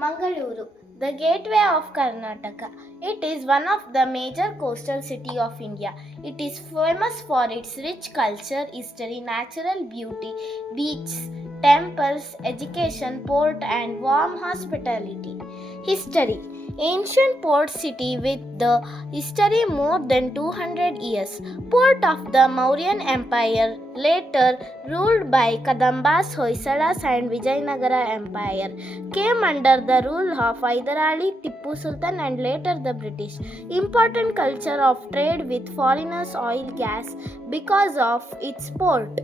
Mangaluru, the gateway of Karnataka. It is one of the major coastal cities of India. It is famous for its rich culture, history, natural beauty, beaches, temples, education, port, and warm hospitality. History. Ancient port city with the history more than 200 years. Port of the Mauryan Empire, later ruled by Kadambas, Hoysalas, and Vijayanagara Empire, came under the rule of Hyder Ali, Tippu Sultan, and later the British. Important culture of trade with foreigners, oil, gas, because of its port.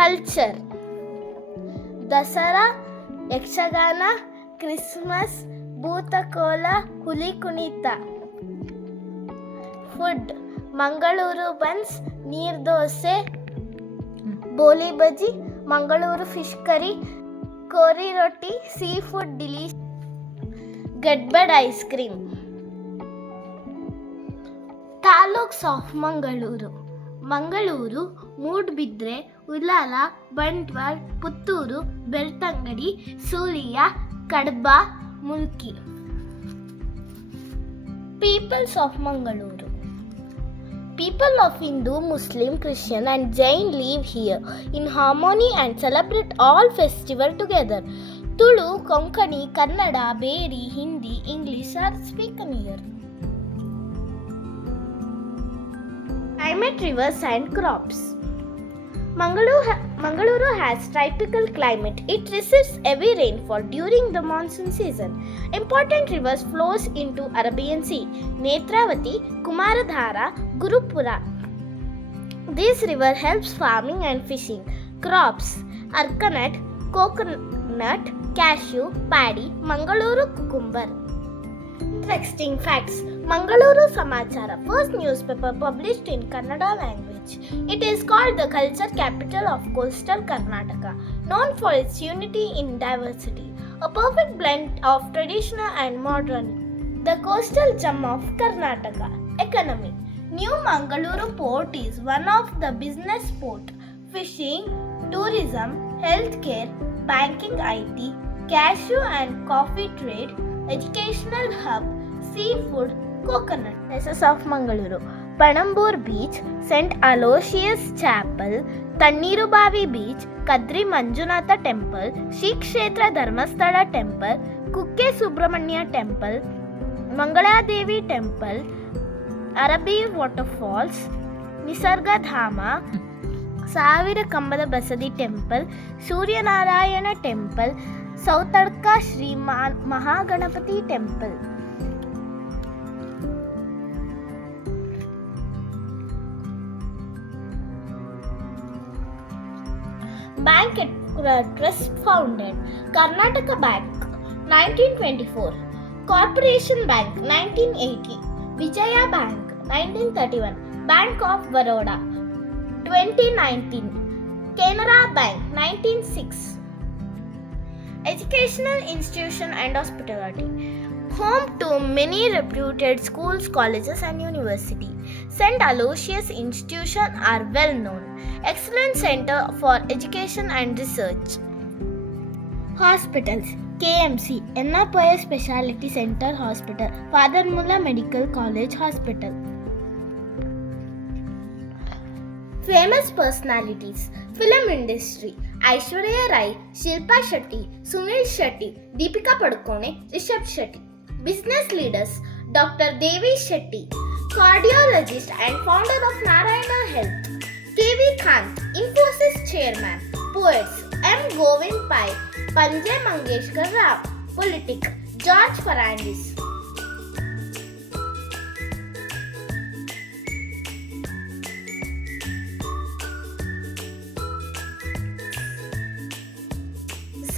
Culture. Dasara, Yakshagana, Christmas, Bhuta Kola, ಹುಲಿ ಕುಣಿತ. Food. Mangaluru buns, neer dosa, ಬೋಲಿ bajji, Mangaluru fish curry, kori rotti, sea food delish, gadbad ice cream. Taluks of Mangaluru. Mangaluru, Moodbidri, Ullal, Bantwal, Puttur, Belthangady, ಸೂರಿಯ, Kadaba, Mulki. Peoples of Mangaluru. People of Hindu, Muslim, Christian and Jain live here in harmony and celebrate all festivals together. Tulu, Konkani, Kannada, Beri, Hindi, English are spoken here. Climate, rivers and crops. Mangaluru has tropical climate. It receives heavy rainfall during the monsoon season. Important rivers flows into Arabian Sea: Netravati, Kumaradhara, Gurupura. This river helps farming and fishing. Crops: arkanut, coconut, cashew, paddy, Mangaluru cucumber. Interesting facts. Mangaluru Samachara, first newspaper published in Kannada language. It is called the culture capital of coastal Karnataka, known for its unity in diversity, a perfect blend of traditional and modern. The coastal gem of Karnataka. Economy. New Mangaluru port is one of the business port. Fishing, tourism, healthcare, banking, IT, cashew and coffee trade, educational hub, seafood, coconut. Places of Mangaluru. Panambur Beach, St. Aloysius Chapel, Tannirubavi Beach, Kadri Manjunatha Temple, Shri Kshetra Dharmasthala Temple, Kukke Subramanya Temple, Mangaladevi Temple, Arabi Waterfalls, Nisarga Dhama, Savira Kambada Basadi Temple, Surya Narayana Temple, Sautadka Shri Mahaganapati Temple. Bank Trust founded. Karnataka Bank 1924. Corporation Bank 1980. Vijaya Bank 1931. Bank of Baroda 2019. Canara Bank 1906. Educational institution and hospitality. Home to many reputed schools, colleges and universities. St. Aloysius Institution are well known. Excellent center for education and research. Hospitals. KMC, Ennapaya Specialty Center Hospital, Father Mulla Medical College Hospital. Famous personalities. Film industry. Aishwarya Rai, Shilpa Shetty, Sunil Shetty, Deepika Padukone, Rishabh Shetty. Business leaders. Dr. Devi Shetty, cardiologist and founder of Narayana Health. KV Kant, Infosys chairman. Poets. M. Govind Pai, Panjay Mangeshkar Rao. Politic. George Fernandes.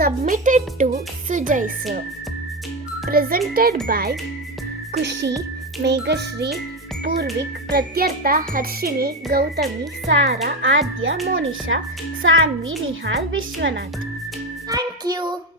Submitted to Sujay sir. Presented by Kushi, Meghashri, Purvik, Pratyartha, Harshini, Gautami, Sara, Adya, Monisha, Sanvi, Nihal, Vishwanath. Thank you.